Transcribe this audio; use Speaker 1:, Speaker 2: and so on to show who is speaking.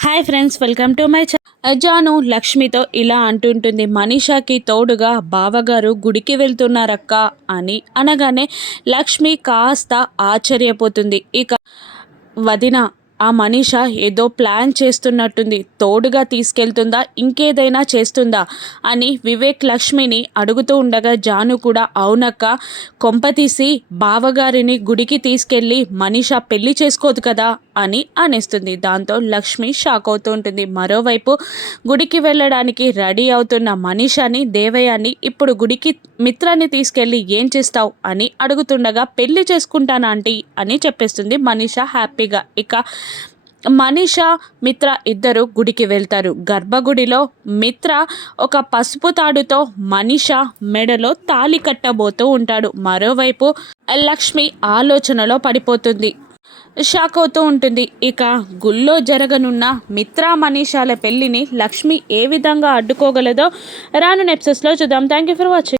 Speaker 1: Hi friends welcome to my Janu లక్ష్మితో ఇలా అంటుంటుంది మనీషాకి తోడుగా బావగారు గుడికి వెళ్తున్నారక్క అని. అనగానే లక్ష్మి కాస్త ఆశ్చర్యపోతుంది. ఇక వదిన ఆ మనీష ఏదో ప్లాన్ చేస్తున్నట్టుంది. తోడుగా తీసుకెళ్తుందా? ఇంకేదైనా చేస్తుందా? అని వివేక్ లక్ష్మిని అడుగుతూ ఉండగా జాను కూడా అవునక్క కొంపతీసి బావగారిని గుడికి తీసుకెళ్ళి మనీష పెళ్ళి చేసుకోదు కదా? అని అనేస్తుంది. దాంతో లక్ష్మి షాక్ అవుతూ ఉంటుంది. మరోవైపు గుడికి వెళ్ళడానికి రెడీ అవుతున్న మనీషాని దేవయాన్ని ఇప్పుడు గుడికి మిత్రాన్ని తీసుకెళ్ళి ఏం చేస్తావు అని అడుగుతుండగా పెళ్ళి చేసుకుంటానంటీ అని చెప్పేస్తుంది మనీష హ్యాపీగా. ఇక మనీష మిత్ర ఇద్దరు గుడికి వెళ్తారు. గర్భగుడిలో మిత్ర ఒక పసుపు తాడుతో మనీష మెడలో తాలి కట్టబోతూ ఉంటాడు. మరోవైపు లక్ష్మి ఆలోచనలో పడిపోతుంది. షాక్ అవుతూ ఉంటుంది. ఇక గుళ్ళో జరగనున్న మిత్రా మనీషాల పెళ్ళిని లక్ష్మి ఏ విధంగా అడ్డుకోగలదో రాను నెప్సెస్లో చూద్దాం. Thank you for watching